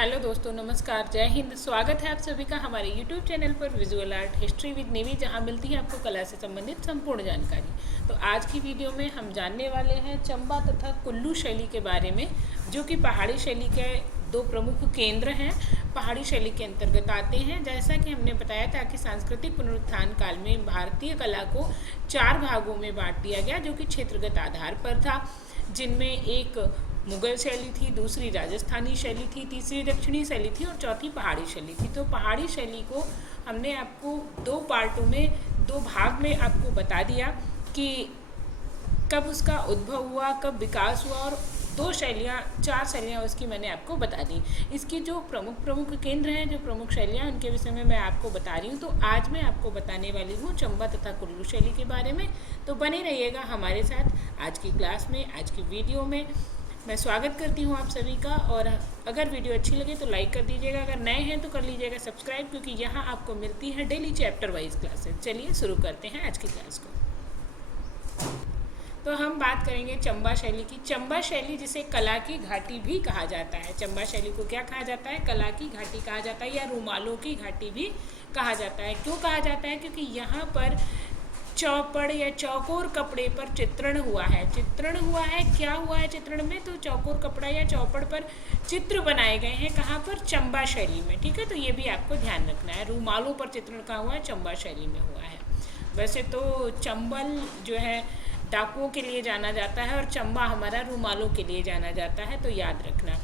Hello दोस्तों, नमस्कार, जय हिंद। स्वागत है आप सभी का हमारे यूट्यूब चैनल पर visual art history with navy, जहां मिलती है आपको कला से संबंधित संपूर्ण जानकारी। तो आज की वीडियो में हम जानने वाले हैं चंबा तथा कुल्लू शैली के बारे में, जो कि पहाड़ी शैली के दो प्रमुख केंद्र हैं, पहाड़ी शैली के अंतर्गत आते हैं। जैसा कि हमने बताया था कि सांस्कृतिक पुनरुत्थान काल में भारतीय कला को 4 भागों में बांट दिया गया, जो कि क्षेत्रगत आधार पर था, जिनमें एक मुगल शैली थी, दूसरी राजस्थानी शैली थी, तीसरी दक्षिणी शैली थी और चौथी पहाड़ी शैली थी। तो पहाड़ी शैली को हमने आपको 2 पार्टों में, 2 भाग में आपको बता दिया कि कब उसका उद्भव हुआ, कब विकास हुआ, और 4 शैलियाँ उसकी मैंने आपको बता दी। इसकी जो प्रमुख केंद्र हैं, जो प्रमुख शैलियाँ, उनके विषय में मैं आपको बता रही हूँ। तो आज मैं आपको बताने वाली हूँ चंबा तथा कुल्लू शैली के बारे में। तो बने रहिएगा हमारे साथ आज की क्लास में, आज की वीडियो में। मैं स्वागत करती हूँ आप सभी का, और अगर वीडियो अच्छी लगे तो लाइक कर दीजिएगा, अगर नए हैं तो कर लीजिएगा सब्सक्राइब, क्योंकि यहाँ आपको मिलती है डेली चैप्टर वाइज क्लासेस। चलिए शुरू करते हैं आज की क्लास को। तो हम बात करेंगे चंबा शैली की। चंबा शैली जिसे कला की घाटी भी कहा जाता है। चंबा शैली को क्या कहा जाता है? कला की घाटी कहा जाता है, या रुमालों की घाटी भी कहा जाता है। क्यों कहा जाता है? क्योंकि यहाँ पर चौपड़ या चौकोर कपड़े पर चित्रण हुआ है। क्या हुआ है चित्रण में? तो चौकोर कपड़ा या चौपड़ पर चित्र बनाए गए हैं। कहाँ पर? चंबा शैली में। ठीक है, तो ये भी आपको ध्यान रखना है। रुमालों पर चित्रण कहाँ हुआ है? चंबा शैली में हुआ है। वैसे तो चंबल जो है डाकुओं के लिए जाना जाता है, और चंबा हमारा रुमालों के लिए जाना जाता है, तो याद रखना।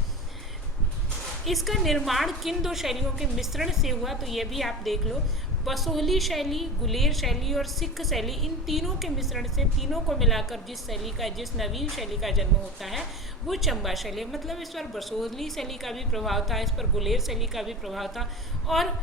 इसका निर्माण किन 2 शैलियों के मिश्रण से हुआ, तो ये भी आप देख लो। बसोहली शैली, गुलेर शैली और सिख शैली, इन तीनों के मिश्रण से, तीनों को मिलाकर जिस नवीन शैली का जन्म होता है वो चंबा शैली। मतलब इस पर बसोहली शैली का भी प्रभाव था, इस पर गुलेर शैली का भी प्रभाव था, और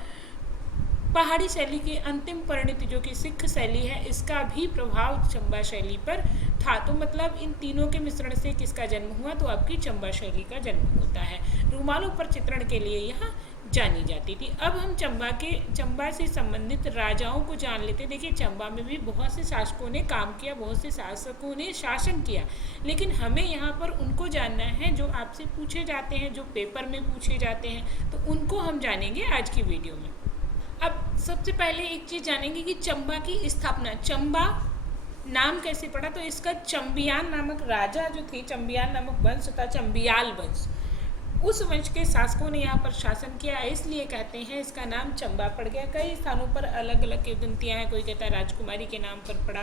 पहाड़ी शैली की अंतिम परिणति जो कि सिख शैली है, इसका भी प्रभाव चंबा शैली पर था। तो मतलब इन तीनों के मिश्रण से किसका जन्म हुआ? तो आपकी चंबा शैली का जन्म होता है। रुमालों पर चित्रण के लिए यहाँ जानी जाती थी। अब हम चंबा से संबंधित राजाओं को जान लेते। देखिए, चंबा में भी बहुत से शासकों ने काम किया, बहुत से शासकों ने शासन किया, लेकिन हमें यहाँ पर उनको जानना है जो आपसे पूछे जाते हैं, जो पेपर में पूछे जाते हैं, तो उनको हम जानेंगे आज की वीडियो में। अब सबसे पहले एक चीज़ जानेंगे कि चंबा की स्थापना, चंबा नाम कैसे पड़ा? तो इसका चंबियान नामक राजा जो थे, चंबियान नामक वंश था, चंबियाल वंश, उस वंश के शासकों ने यहाँ पर शासन किया, इसलिए कहते हैं इसका नाम चंबा पड़ गया। कई स्थानों पर अलग अलग किंवदंतियाँ हैं। कोई कहता है राजकुमारी के नाम पर पड़ा,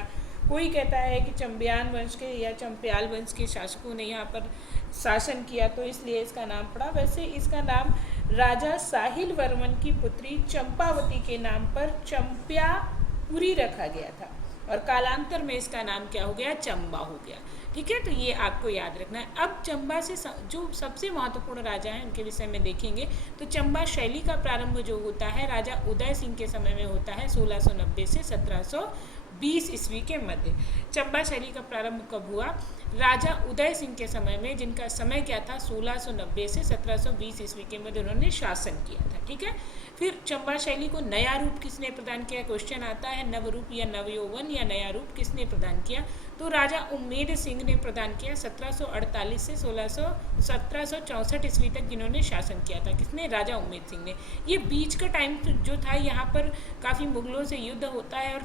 कोई कहता है कि चंबियान वंश के या चंपियाल वंश के शासकों ने यहाँ पर शासन किया, तो इसलिए इसका नाम पड़ा। वैसे इसका नाम राजा साहिल वर्मन की पुत्री चंपावती के नाम पर चंप्यापुरी रखा गया था, और कालांतर में इसका नाम क्या हो गया? चंबा हो गया। ठीक है, तो ये आपको याद रखना है। अब चंबा से जो सबसे महत्वपूर्ण राजा हैं उनके विषय में देखेंगे। तो चंबा शैली का प्रारंभ जो होता है राजा उदय सिंह के समय में होता है, 1690 से 1720 ईस्वी के मध्य। चंबा शैली का प्रारंभ कब हुआ? राजा उदय सिंह के समय में, जिनका समय क्या था? 1690 से 1720 ईस्वी के मध्य उन्होंने शासन किया था। ठीक है, फिर चंबा शैली को नया रूप किसने प्रदान किया? क्वेश्चन आता है, नवरूप या नवयौवन या नया रूप किसने प्रदान किया? तो राजा उम्मेद सिंह ने प्रदान किया, 1748 से 1764 ईस्वी तक जिन्होंने शासन किया था। किसने? राजा उम्मेद सिंह ने। ये बीच का टाइम जो था, यहाँ पर काफ़ी मुगलों से युद्ध होता है, और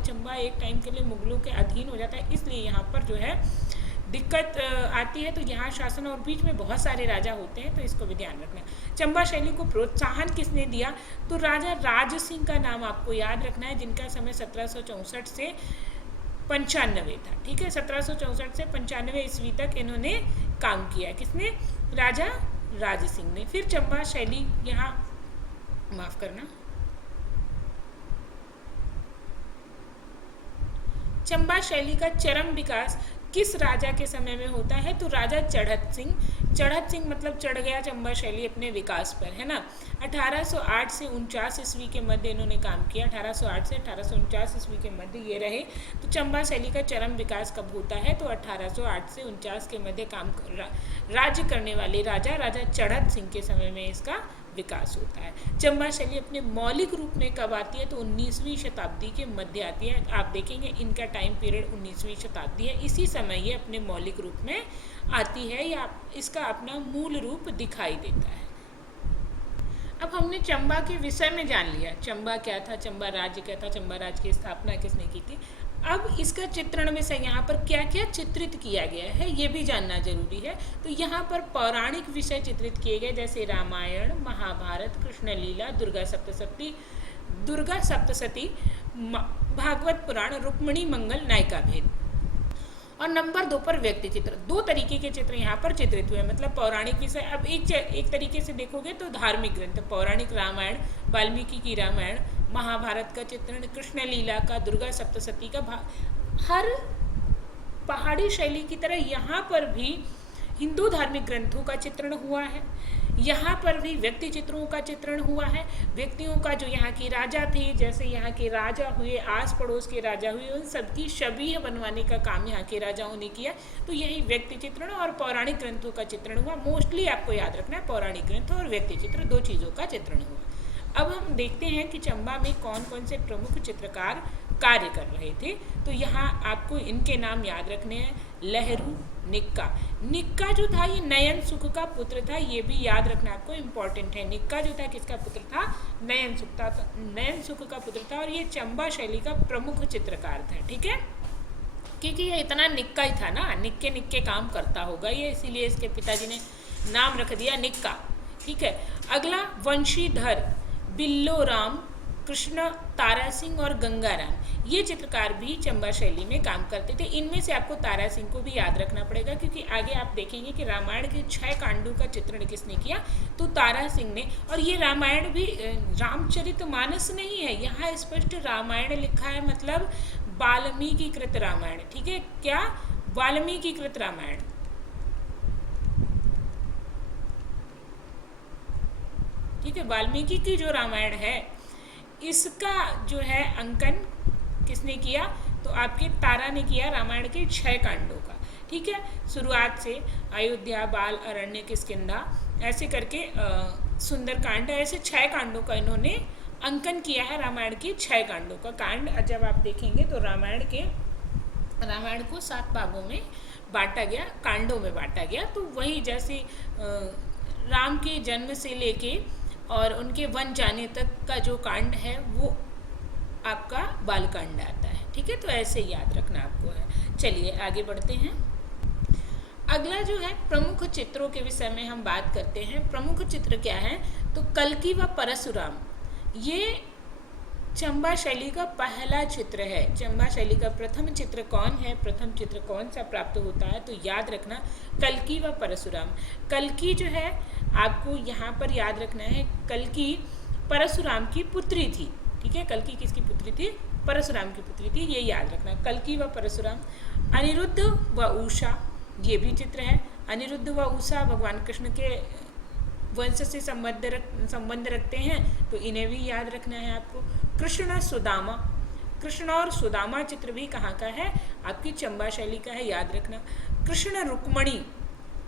चंबा एक टाइम के लिए मुगलों के अधीन हो जाता है, इसलिए यहाँ पर जो है दिक्कत आती है। तो यहाँ शासन, और बीच में बहुत सारे राजा होते हैं, तो इसको भी ध्यान रखना। चंबा शैली को प्रोत्साहन किसने दिया? तो राजा राज सिंह का नाम आपको याद रखना है, जिनका समय 1764 से 95 था। ठीक है, 1764 से 95 ईस्वी तक इन्होंने काम किया। किसने? राजा राज सिंह ने। फिर चंबा शैली यहाँ, माफ करना, चंबा शैली का चरम विकास किस राजा के समय में होता है? तो राजा चढ़त सिंह मतलब चढ़ गया चंबा शैली अपने विकास पर, है ना। 1808 से 49 ईस्वी के मध्य इन्होंने काम किया। 1808 से 1849 ईस्वी के मध्य ये रहे। तो चंबा शैली का चरम विकास कब होता है? तो 1808 से 49 के मध्य राज्य करने वाले राजा चढ़त सिंह के समय में इसका विकास होता है। चंबा शैली अपने मौलिक रूप में कब आती है? तो 19वीं शताब्दी के मध्य आती है। आप देखेंगे इनका टाइम पीरियड 19वीं शताब्दी है, इसी समय ये अपने मौलिक रूप में आती है, या इसका अपना मूल रूप दिखाई देता है। अब हमने चंबा के विषय में जान लिया, चंबा क्या था, चंबा राज्य क्या था, चंबा राज्य की स्थापना किसने की थी। अब इसका चित्रण में से यहाँ पर क्या क्या चित्रित किया गया है ये भी जानना जरूरी है। तो यहाँ पर पौराणिक विषय चित्रित किए गए, जैसे रामायण, महाभारत, कृष्ण लीला, दुर्गा सप्तशती, भागवत पुराण, रुक्मिणी मंगल, नायिका भेद। और नंबर 2 पर व्यक्ति चित्र, 2 तरीके के चित्र यहाँ पर चित्रित हुए, मतलब पौराणिक विषय। अब एक तरीके से देखोगे तो धार्मिक ग्रंथ, पौराणिक रामायण, वाल्मीकि की रामायण, महाभारत का चित्रण, कृष्ण लीला का, दुर्गा सप्तशती का, हर पहाड़ी शैली की तरह यहाँ पर भी हिंदू धार्मिक ग्रंथों का चित्रण हुआ है। यहाँ पर भी व्यक्ति चित्रों का चित्रण हुआ है, व्यक्तियों का, जो यहाँ के राजा थे, जैसे यहाँ के राजा हुए, आस पड़ोस के राजा हुए, उन सबकी शबीह बनवाने का काम यहाँ के राजाओं ने किया। तो यही व्यक्ति चित्रण और पौराणिक ग्रंथों का चित्रण हुआ। मोस्टली आपको याद रखना है, पौराणिक ग्रंथ और व्यक्ति चित्र 2 चीज़ों का चित्रण हुआ। अब हम देखते हैं कि चंबा में कौन कौन से प्रमुख चित्रकार कार्य कर रहे थे। तो यहाँ आपको इनके नाम याद रखने हैं, लहरू, निक्का जो था ये नयन सुख का पुत्र था, ये भी याद रखना आपको इम्पोर्टेंट है। निक्का जो था किसका पुत्र था, नयन सुख का पुत्र था, और ये चंबा शैली का प्रमुख चित्रकार था। ठीक है, क्योंकि ये इतना निक्का ही था ना, निक्के काम करता होगा ये, इसीलिए इसके पिताजी ने नाम रख दिया निक्का। ठीक है, अगला वंशीधर, बिल्लो राम, कृष्ण, तारा सिंह और गंगाराम, ये चित्रकार भी चंबा शैली में काम करते थे। इनमें से आपको तारा सिंह को भी याद रखना पड़ेगा, क्योंकि आगे आप देखेंगे कि रामायण के 6 कांडों का चित्रण किसने किया, तो तारा सिंह ने। और ये रामायण भी रामचरितमानस नहीं है, यहाँ स्पष्ट रामायण लिखा है, मतलब वाल्मीकि कृत रामायण। ठीक है, क्या, वाल्मीकि कृत रामायण। ठीक है, वाल्मीकि की जो रामायण है इसका जो है अंकन किसने किया, तो आपके तारा ने किया, रामायण के 6 कांडों का। ठीक है, शुरुआत से अयोध्या, बाल, अरण्य, किष्किंधा, ऐसे करके सुंदरकांड, ऐसे 6 कांडों का इन्होंने अंकन किया है, रामायण के 6 कांडों का। कांड जब आप देखेंगे तो रामायण को 7 भागों में बांटा गया, कांडों में बांटा गया। तो वही जैसे राम के जन्म से लेके और उनके वन जाने तक का जो कांड है वो आपका बालकांड आता है। ठीक है, तो ऐसे याद रखना आपको है। चलिए आगे बढ़ते हैं। अगला जो है प्रमुख चित्रों के विषय में हम बात करते हैं। प्रमुख चित्र क्या है, तो कल्की व परशुराम, ये चंबा शैली का पहला चित्र है। चंबा शैली का प्रथम चित्र कौन है, प्रथम चित्र कौन सा प्राप्त होता है, तो याद रखना कल्की व परशुराम। कल्की जो है आपको यहाँ पर याद रखना है, कल्की परशुराम की पुत्री थी। ठीक है, कल्की किसकी पुत्री थी, परशुराम की पुत्री थी, ये याद रखना, कल्की व परशुराम। अनिरुद्ध व उषा, ये भी चित्र है। अनिरुद्ध व उषा भगवान कृष्ण के वंश से संबंध रखते हैं, तो इन्हें भी याद रखना है आपको। कृष्ण सुदामा, कृष्ण और सुदामा चित्र भी कहाँ का है, आपकी चंबा शैली का है, याद रखना। कृष्ण रुक्मणी,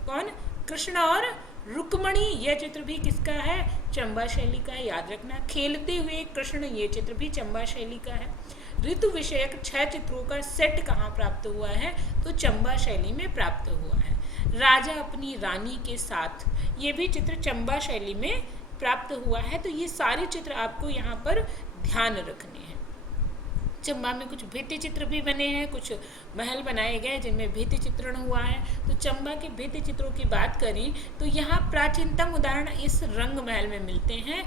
कौन, कृष्ण और रुक्मणी, यह चित्र भी किसका है, चंबा शैली का है, याद रखना। खेलते हुए कृष्ण, ये चित्र भी चंबा शैली का है। ऋतु विषयक 6 चित्रों का सेट कहाँ प्राप्त हुआ है, तो चंबा शैली में प्राप्त हुआ है। राजा अपनी रानी के साथ, ये भी चित्र चंबा शैली में प्राप्त हुआ है। तो ये सारे चित्र आपको यहाँ पर ध्यान रखने हैं। चंबा में कुछ भित्ति चित्र भी बने हैं, कुछ महल बनाए गए जिनमें भित्ति चित्रण हुआ है। तो चंबा के भित्ति चित्रों की बात करें तो यहाँ प्राचीनतम उदाहरण इस रंग महल में मिलते हैं।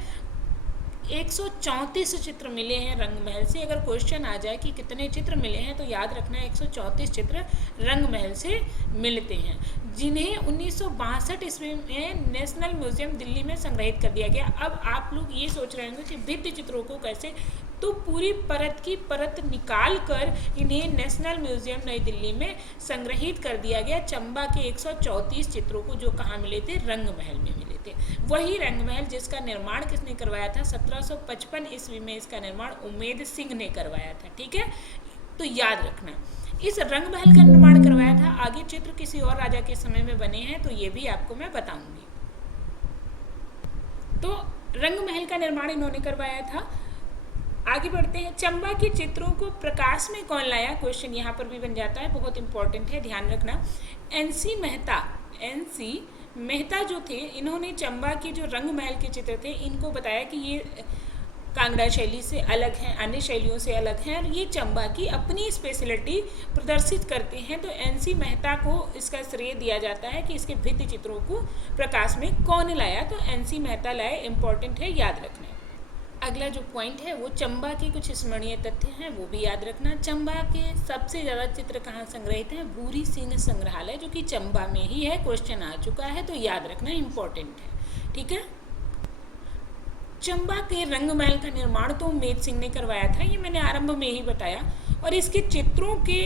134 चित्र मिले हैं रंग महल से। अगर क्वेश्चन आ जाए कि कितने चित्र मिले हैं, तो याद रखना 134 चित्र रंग महल से मिलते हैं, जिन्हें 1962 ईस्वी में नेशनल म्यूजियम दिल्ली में संग्रहित कर दिया गया। अब आप लोग ये सोच रहे होंगे कि भित्ति चित्रों को कैसे, तो पूरी परत की परत निकाल कर इन्हें नेशनल म्यूजियम नई दिल्ली में संग्रहित कर दिया गया। चंबा के 134 चित्रों को जो कहाँ मिले थे, रंग महल में मिले थे। वही रंग महल जिसका निर्माण किसने करवाया था, 1755 ईस्वी में इसका निर्माण उम्मेद सिंह ने करवाया था। ठीक है, तो याद रखना इस रंग महल का निर्माण करवाया था। आगे चित्र किसी और राजा के समय में बने हैं, तो ये भी आपको मैं बताऊंगी। तो रंग महल का निर्माण इन्होंने करवाया था। आगे बढ़ते हैं। चंबा के चित्रों को प्रकाश में कौन लाया, क्वेश्चन यहाँ पर भी बन जाता है, बहुत इंपॉर्टेंट है, ध्यान रखना। एनसी मेहता जो थे इन्होंने चंबा के जो रंग महल के चित्र थे इनको बताया कि ये कांगड़ा शैली से अलग हैं, अन्य शैलियों से अलग हैं और ये चंबा की अपनी स्पेशलिटी प्रदर्शित करते हैं। तो एनसी मेहता को इसका श्रेय दिया जाता है कि इसके भित्ति चित्रों को प्रकाश में कौन लाया, तो एनसी मेहता लाए, इम्पॉर्टेंट है, याद रखना है। अगला जो पॉइंट है वो चंबा के कुछ स्मरणीय तथ्य हैं, वो भी याद रखना। चंबा के सबसे ज़्यादा चित्र कहाँ संग्रहित हैं? भूरी सिंह संग्रहालय, जो कि चंबा में ही है, क्वेश्चन आ चुका है, तो याद रखना, इम्पोर्टेंट है, ठीक है। चंबा के रंग महल का निर्माण तो उम्मेद सिंह ने करवाया था, ये मैंने आरंभ में ही बताया। और इसके चित्रों के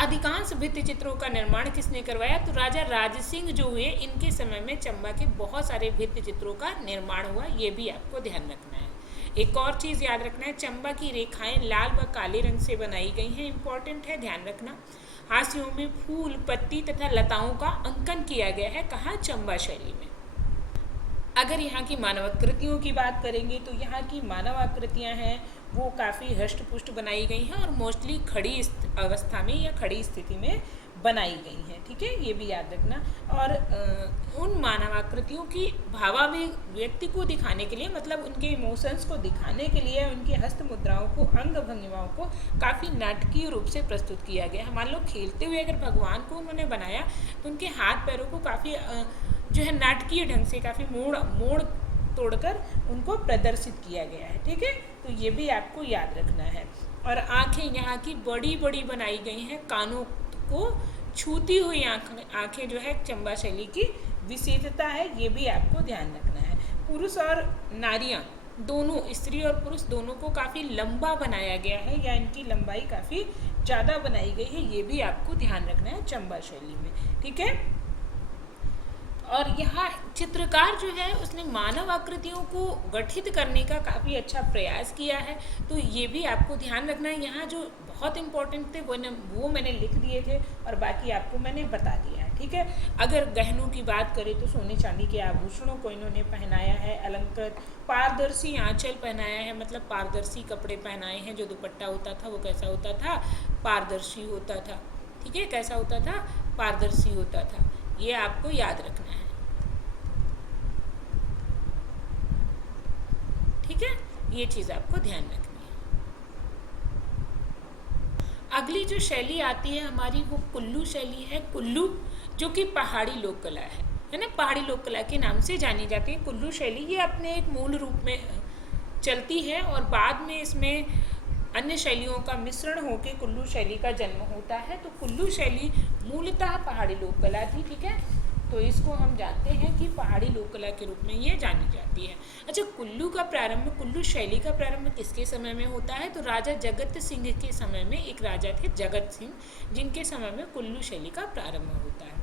अधिकांश भित्ति चित्रों का निर्माण किसने करवाया? तो राजा राज सिंह जो हुए, इनके समय में चंबा के बहुत सारे भित्ति चित्रों का निर्माण हुआ, ये भी आपको ध्यान रखना है। एक और चीज़ याद रखना है, चंबा की रेखाएं लाल व काले रंग से बनाई गई हैं, इंपॉर्टेंट है, ध्यान रखना। हाशियों में फूल, पत्ती तथा लताओं का अंकन किया गया है, कहाँ? चंबा शैली में। अगर यहाँ की मानवाकृतियों की बात करेंगे तो यहाँ की मानवाकृतियाँ हैं वो काफ़ी हष्ट पुष्ट बनाई गई हैं और मोस्टली खड़ी अवस्था में या खड़ी स्थिति में बनाई गई हैं, ठीक है, ये भी याद रखना। और उन मानवाकृतियों की भावाभिव्यक्ति को दिखाने के लिए, मतलब उनके इमोशंस को दिखाने के लिए, उनकी हस्त मुद्राओं को, अंग भंगिमाओं को काफ़ी नाटकीय रूप से प्रस्तुत किया गया है। मान लो खेलते हुए अगर भगवान को उन्होंने बनाया तो उनके हाथ पैरों को काफ़ी जो है नाटकीय ढंग से काफ़ी मोड़ तोड़कर उनको प्रदर्शित किया गया है, ठीक है, तो ये भी आपको याद रखना है। और आंखें यहाँ की बड़ी बड़ी बनाई गई हैं, कानों को छूती हुई आंखें जो है चंबा शैली की विशेषता है, ये भी आपको ध्यान रखना है। पुरुष और नारियाँ दोनों, स्त्री और पुरुष दोनों को काफ़ी लंबा बनाया गया है या इनकी लंबाई काफ़ी ज़्यादा बनाई गई है, ये भी आपको ध्यान रखना है चंबा शैली में, ठीक है। और यहाँ चित्रकार जो है उसने मानव आकृतियों को गठित करने का काफ़ी अच्छा प्रयास किया है, तो ये भी आपको ध्यान रखना है। यहाँ जो बहुत इम्पोर्टेंट थे वो मैंने लिख दिए थे और बाकी आपको मैंने बता दिया है, ठीक है। अगर गहनों की बात करें तो सोने चांदी के आभूषणों को इन्होंने पहनाया है, अलंकृत पारदर्शी आंचल पहनाया है, मतलब पारदर्शी कपड़े पहनाए हैं। जो दुपट्टा होता था वो कैसा होता था? पारदर्शी होता था, ठीक है, कैसा होता था? पारदर्शी होता था, ये आपको याद रखना है, ठीक है, ये चीज़ आपको ध्यान रखनी है। अगली जो शैली आती है हमारी वो कुल्लू शैली है। कुल्लू जो कि पहाड़ी लोक कला है ना, पहाड़ी लोक कला के नाम से जानी जाती है कुल्लू शैली। ये अपने एक मूल रूप में चलती है और बाद में इसमें अन्य शैलियों का मिश्रण होकर कुल्लू शैली का जन्म होता है। तो कुल्लू शैली मूलतः पहाड़ी लोक कला थी, ठीक है, तो इसको हम जानते हैं कि पहाड़ी लोक कला के रूप में ये जानी जाती है। अच्छा, कुल्लू शैली का प्रारंभ किसके समय में होता है? तो राजा जगत सिंह के समय में एक राजा थे जगत सिंह, जिनके समय में कुल्लू शैली का प्रारंभ होता है।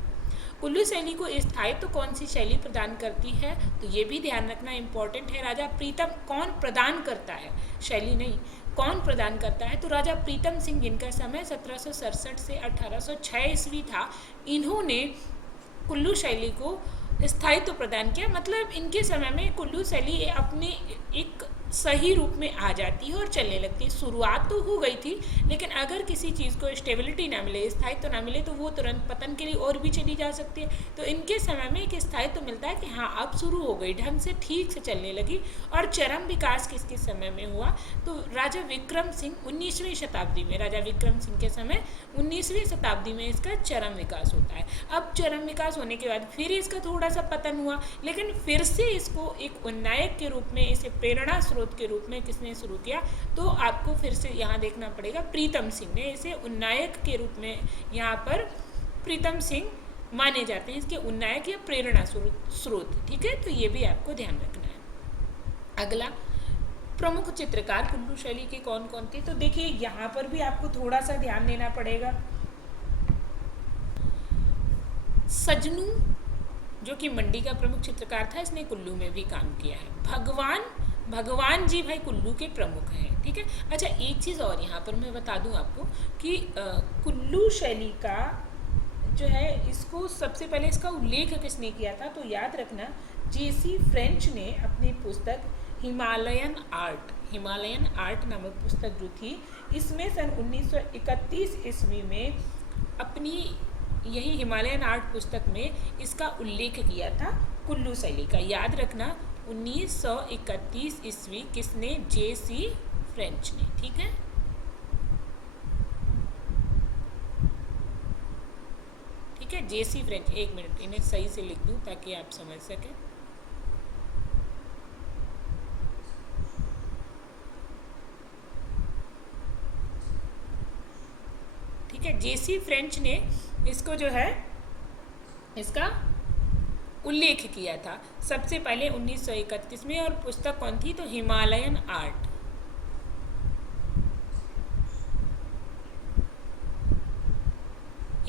कुल्लू शैली को स्थायित्व कौन सी शैली प्रदान करती है? तो ये भी ध्यान रखना इम्पोर्टेंट है। राजा प्रीतम कौन प्रदान करता है? शैली नहीं, कौन प्रदान करता है? तो राजा प्रीतम सिंह, जिनका समय 1767 से 1806 ईस्वी था, इन्होंने कुल्लू शैली को स्थायित्व प्रदान किया। मतलब इनके समय में कुल्लू शैली अपने एक सही रूप में आ जाती है और चलने लगती है। शुरुआत तो हो गई थी, लेकिन अगर किसी चीज़ को स्टेबिलिटी ना मिले, स्थायित्व ना मिले, तो वो तुरंत पतन के लिए और भी चली जा सकती है। तो इनके समय में एक स्थायित्व मिलता है कि हाँ अब शुरू हो गई, ढंग से ठीक से चलने लगी। और चरम विकास किसके समय में हुआ? तो राजा विक्रम सिंह 19वीं शताब्दी में, राजा विक्रम सिंह के समय 19वीं शताब्दी में इसका चरम विकास होता है। अब चरम विकास होने के बाद फिर इसका थोड़ा सा पतन हुआ, लेकिन फिर से इसको एक उन्नायक के रूप में, इसे प्रेरणा स्रोत के रूप में किसने शुरू किया? तो आपको फिर से यहाँ देखना पड़ेगा, प्रीतम सिंह ने इसे उन्नायक के रूप में, यहाँ पर प्रीतम सिंह माने जाते हैं, इसके उन्नायक या प्रेरणा स्रोत, ठीक है, तो ये भी आपको ध्यान रखना है। अगला, प्रमुख चित्रकार कुल्लू शैली के कौन कौन थे? तो देखिए यहाँ पर भी आपको थोड़ा सा ध्यान देना पड़ेगा। सजनू जो कि मंडी का प्रमुख चित्रकार था, इसने कुल्लू में भी काम किया है। भगवान जी भाई कुल्लू के प्रमुख हैं, ठीक है। अच्छा, एक चीज़ और यहाँ पर मैं बता दूँ आपको कि कुल्लू शैली का जो है, इसको सबसे पहले इसका उल्लेख किसने किया था? तो याद रखना, जेसी फ्रेंच ने अपनी पुस्तक हिमालयन आर्ट नामक पुस्तक जो थी, इसमें सन 1931 ईस्वी में अपनी यही हिमालयन आर्ट पुस्तक में इसका उल्लेख किया था कुल्लू शैली का। याद रखना 1931 ईस्वी किसने? J.C. फ्रेंच ने। ठीक है, ठीक है, J.C. फ्रेंच। एक मिनट, इन्हें सही से लिख दूं ताकि आप समझ सकें। ठीक है, J.C. फ्रेंच ने इसको जो है इसका उल्लेख किया था सबसे पहले 1931 में। और पुस्तक कौन थी? तो हिमालयन आर्ट।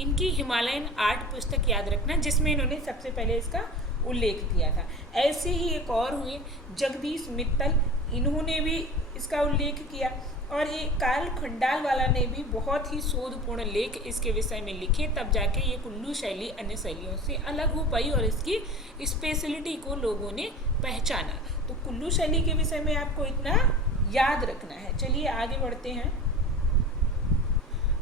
इनकी हिमालयन आर्ट पुस्तक याद रखना, जिसमें इन्होंने सबसे पहले इसका उल्लेख किया था। ऐसे ही एक और हुए जगदीश मित्तल, इन्होंने भी इसका उल्लेख किया। और ये कार्ल खंडालवाला ने भी बहुत ही शोधपूर्ण लेख इसके विषय में लिखे, तब जाके ये कुल्लू शैली अन्य शैलियों से अलग हो पाई और इसकी स्पेशलिटी को लोगों ने पहचाना। तो कुल्लू शैली के विषय में आपको इतना याद रखना है। चलिए आगे बढ़ते हैं।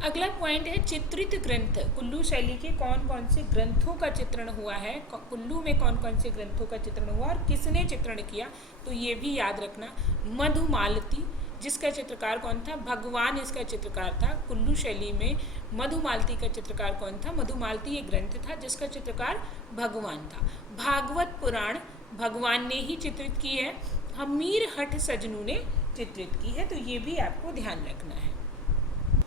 अगला पॉइंट है चित्रित ग्रंथ। कुल्लू शैली के कौन कौन से ग्रंथों का चित्रण हुआ है, कुल्लू में कौन कौन से ग्रंथों का चित्रण हुआ और किसने चित्रण किया, तो ये भी याद रखना। मधुमालती, जिसका चित्रकार कौन था? भगवान इसका चित्रकार था। कुल्लू शैली में मधुमालती का चित्रकार कौन था? मधुमालती एक ग्रंथ था जिसका चित्रकार भगवान था। भागवत पुराण भगवान ने ही चित्रित की है। हमीर हठ सजनू ने चित्रित की है, तो ये भी आपको ध्यान रखना है।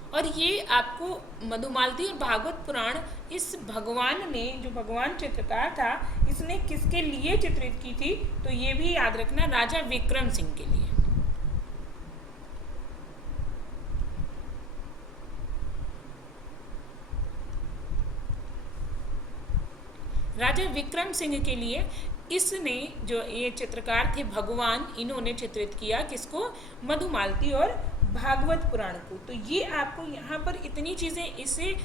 और ये आपको मधुमालती और भागवत पुराण, इस भगवान ने, जो भगवान चित्रकार था, इसने किसके लिए चित्रित की थी, तो ये भी याद रखना, राजा विक्रम सिंह के लिए। राजा विक्रम सिंह के लिए इसने, जो ये चित्रकार थे भगवान, इन्होंने चित्रित किया किसको? मधुमालती और भागवत पुराण को। तो ये आपको यहाँ पर इतनी चीज़ें इससे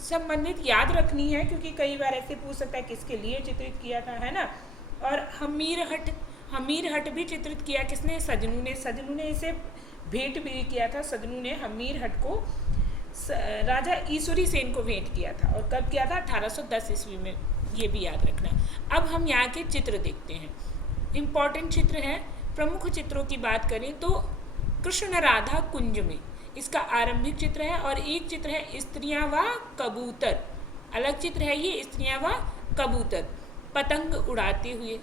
संबंधित याद रखनी है, क्योंकि कई बार ऐसे पूछ सकता है किसके लिए चित्रित किया था, है ना। और हमीर हट भी चित्रित किया किसने? सजनू ने। सजनू ने इसे भेंट भी किया था। सजनू ने हमीर हट को राजा ईश्वरी सेन को भेंट किया था। और कब किया था? 1810 ईस्वी में। ये भी याद रखना। अब हम यहाँ के चित्र देखते हैं। इम्पॉर्टेंट चित्र है। प्रमुख चित्रों की बात करें तो कृष्ण राधा कुंज में इसका आरंभिक चित्र है। और एक चित्र है स्त्रियां व कबूतर, अलग चित्र है ये, स्त्रियां व कबूतर पतंग उड़ाते हुए।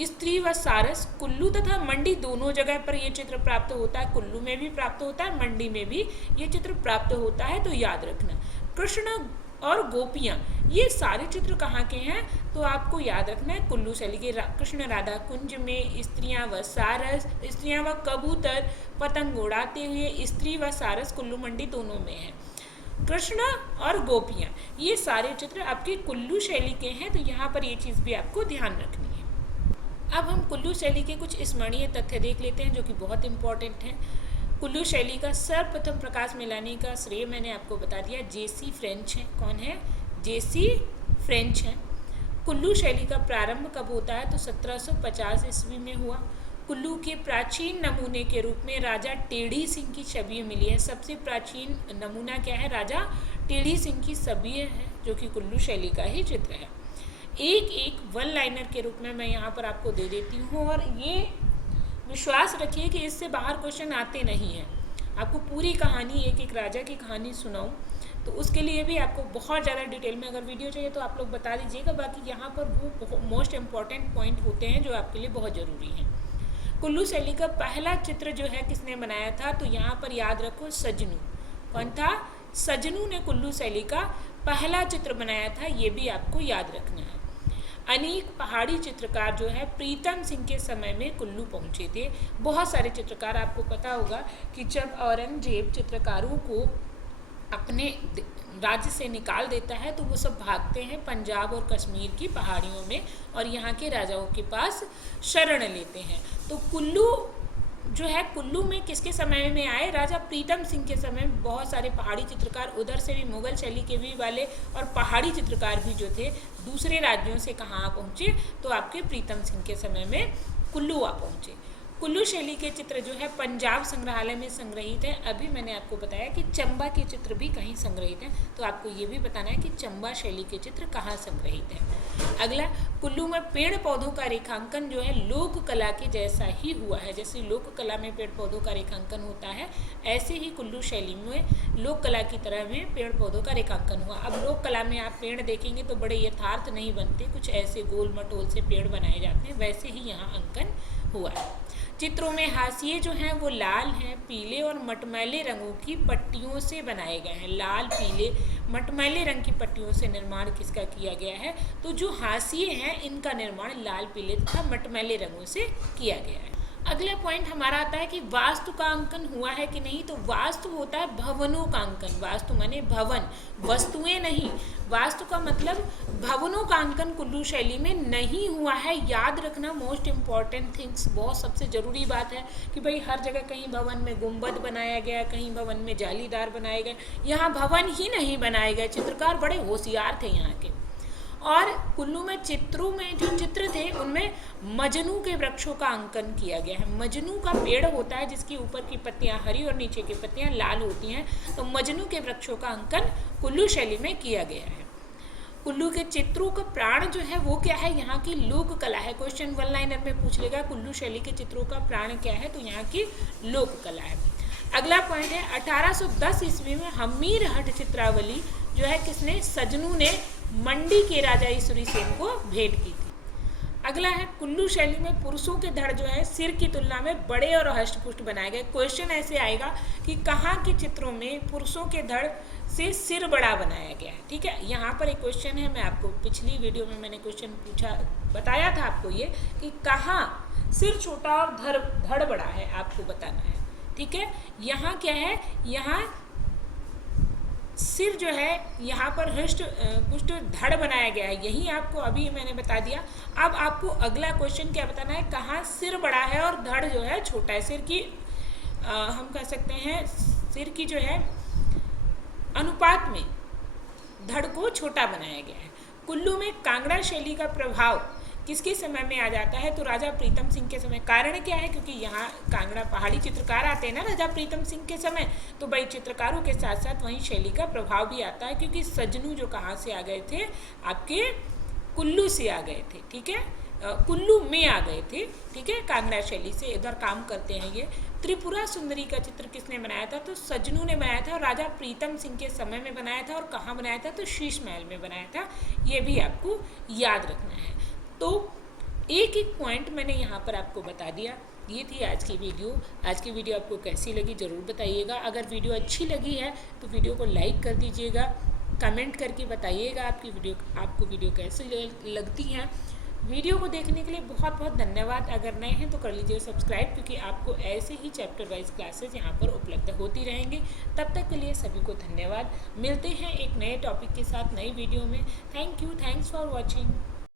स्त्री व सारस, कुल्लू तथा मंडी दोनों जगह पर ये चित्र प्राप्त होता है। कुल्लू में भी प्राप्त होता है, मंडी में भी ये चित्र प्राप्त होता है, तो याद रखना। कृष्ण और गोपियाँ, ये सारे चित्र कहाँ के हैं, तो आपको याद रखना है कुल्लू शैली के। कृष्ण राधा कुंज में स्त्रियां व सारस, स्त्रियां व कबूतर पतंग उड़ाते हुए, स्त्री व सारस कुल्लू मंडी दोनों में है। कृष्ण और गोपियाँ, ये सारे चित्र आपके कुल्लू शैली के हैं, तो यहाँ पर ये चीज़ भी आपको ध्यान रखनी है। अब हम कुल्लू शैली के कुछ स्मरणीय तथ्य देख लेते हैं जो कि बहुत इंपॉर्टेंट हैं। कुल्लू शैली का सर्वप्रथम प्रकाश में लाने का श्रेय मैंने आपको बता दिया, J.C. फ्रेंच हैं। कौन है? J.C. फ्रेंच हैं। कुल्लू शैली का प्रारंभ कब होता है, तो 1750 ईस्वी में हुआ। कुल्लू के प्राचीन नमूने के रूप में राजा टेढ़ी सिंह की छवि मिली है। सबसे प्राचीन नमूना क्या है? राजा टेढ़ी सिंह की छवि है, जो कि कुल्लू शैली का ही चित्र है। एक वन लाइनर के रूप में मैं यहाँ पर आपको दे देती हूँ, और ये विश्वास रखिए कि इससे बाहर क्वेश्चन आते नहीं हैं। आपको पूरी कहानी, एक एक राजा की कहानी सुनाऊं, तो उसके लिए भी आपको बहुत ज़्यादा डिटेल में अगर वीडियो चाहिए तो आप लोग बता दीजिएगा। बाकी यहाँ पर वो मोस्ट इम्पॉर्टेंट पॉइंट होते हैं जो आपके लिए बहुत ज़रूरी हैं। कुल्लू शैली का पहला चित्र जो है किसने बनाया था, तो यहाँ पर याद रखो सजनू। कौन था? सजनू ने कुल्लू शैली का पहला चित्र बनाया था, ये भी आपको याद रखना है। अनेक पहाड़ी चित्रकार जो है प्रीतम सिंह के समय में कुल्लू पहुंचे थे। बहुत सारे चित्रकार, आपको पता होगा कि जब औरंगजेब चित्रकारों को अपने राज्य से निकाल देता है तो वो सब भागते हैं पंजाब और कश्मीर की पहाड़ियों में और यहाँ के राजाओं के पास शरण लेते हैं। तो कुल्लू जो है, कुल्लू में किसके समय में आए? राजा प्रीतम सिंह के समय में बहुत सारे पहाड़ी चित्रकार, उधर से भी मुगल शैली के भी वाले और पहाड़ी चित्रकार भी जो थे दूसरे राज्यों से कहाँ पहुँचे, तो आपके प्रीतम सिंह के समय में कुल्लू आ पहुँचे। कुल्लू शैली के चित्र जो है पंजाब संग्रहालय में संग्रहित है। अभी मैंने आपको बताया कि चंबा के चित्र भी कहीं संग्रहित हैं, तो आपको ये भी बताना है कि चंबा शैली के चित्र कहाँ संग्रहित है। अगला, कुल्लू में पेड़ पौधों का रेखांकन जो है लोक कला के जैसा ही हुआ है। जैसे लोक कला में पेड़ पौधों का रेखांकन होता है, ऐसे ही कुल्लू शैली में लोक कला की तरह में पेड़ पौधों का रेखांकन हुआ। अब लोक कला में आप पेड़ देखेंगे तो बड़े यथार्थ नहीं बनते, कुछ ऐसे गोल मटोल से पेड़ बनाए जाते हैं, वैसे ही यहाँ अंकन हुआ है। चित्रों में हाशिए जो हैं वो लाल हैं, पीले और मटमैले रंगों की पट्टियों से बनाए गए हैं। लाल, पीले, मटमैले रंग की पट्टियों से निर्माण किसका किया गया है? तो जो हाशिए हैं इनका निर्माण लाल, पीले तथा मटमैले रंगों से किया गया है। अगला पॉइंट हमारा आता है कि वास्तु का अंकन हुआ है कि नहीं। तो वास्तु होता है भवनों का अंकन। वास्तु माने भवन, वस्तुएं नहीं। वास्तु का मतलब भवनों का अंकन कुल्लू शैली में नहीं हुआ है। याद रखना, मोस्ट इम्पॉर्टेंट थिंग्स, बहुत सबसे ज़रूरी बात है कि भाई हर जगह कहीं भवन में गुंबद बनाया गया, कहीं भवन में जालीदार बनाए गए, यहाँ भवन ही नहीं बनाए गए। चित्रकार बड़े होशियार थे यहाँ के। और कुल्लू में चित्रों में जो चित्र थे उनमें मजनू के वृक्षों का अंकन किया गया है। मजनू का पेड़ होता है जिसकी ऊपर की पत्तियां हरी और नीचे की पत्तियां लाल होती हैं, तो मजनू के वृक्षों का अंकन कुल्लू शैली में किया गया है। कुल्लू के चित्रों का प्राण जो है वो क्या है? यहाँ की लोक कला है। क्वेश्चन वन लाइनर में पूछ लेगा कुल्लू शैली के चित्रों का प्राण क्या है, तो यहाँ की लोक कला है। अगला पॉइंट है 1810 ईस्वी में हमीर हट चित्रावली जो है किसने? सजनू ने मंडी के राजा ईश्वरी सेन को भेंट की थी। अगला है कुल्लू शैली में पुरुषों के धड़ जो है सिर की तुलना में बड़े और हष्टपुष्ट बनाए गए। क्वेश्चन ऐसे आएगा कि कहाँ के चित्रों में पुरुषों के धड़ से सिर बड़ा बनाया गया है। ठीक है, यहाँ पर एक क्वेश्चन है, मैं आपको पिछली वीडियो में मैंने क्वेश्चन बताया था आपको ये कि कहाँ सिर छोटा और धड़ बड़ा है, आपको बताना है। ठीक है, यहाँ क्या है? यहाँ सिर जो है यहाँ पर हृष्ट पुष्ट धड़ बनाया गया है, यही आपको अभी मैंने बता दिया। अब आपको अगला क्वेश्चन क्या बताना है? कहाँ सिर बड़ा है और धड़ जो है छोटा है। सिर की हम कह सकते हैं सिर की जो है अनुपात में धड़ को छोटा बनाया गया है। कुल्लू में कांगड़ा शैली का प्रभाव किसके समय में आ जाता है? तो राजा प्रीतम सिंह के समय। कारण क्या है? क्योंकि यहाँ कांगड़ा पहाड़ी चित्रकार आते हैं ना राजा प्रीतम सिंह के समय, तो भाई चित्रकारों के साथ साथ वहीं शैली का प्रभाव भी आता है, क्योंकि सजनू जो कहाँ से आ गए थे? आपके कुल्लू से आ गए थे। ठीक है, कुल्लू में आ गए थे। ठीक है, कांगड़ा शैली से इधर काम करते हैं ये। त्रिपुरा सुंदरी का चित्र किसने बनाया था? तो सजनू ने बनाया था, और राजा प्रीतम सिंह के समय में बनाया था। और कहाँ बनाया था? तो शीश महल में बनाया था। ये भी आपको याद रखना है। तो एक एक पॉइंट मैंने यहाँ पर आपको बता दिया। ये थी आज की वीडियो। आज की वीडियो आपको कैसी लगी ज़रूर बताइएगा। अगर वीडियो अच्छी लगी है तो वीडियो को लाइक कर दीजिएगा, कमेंट करके बताइएगा आपको वीडियो कैसी लगती है। वीडियो को देखने के लिए बहुत बहुत धन्यवाद। अगर नए हैं तो कर लीजिए सब्सक्राइब, क्योंकि आपको ऐसे ही चैप्टर वाइज क्लासेस यहाँ पर उपलब्ध होती रहेंगी। तब तक के लिए सभी को धन्यवाद। मिलते हैं एक नए टॉपिक के साथ नई वीडियो में। Thank you, thanks for watching.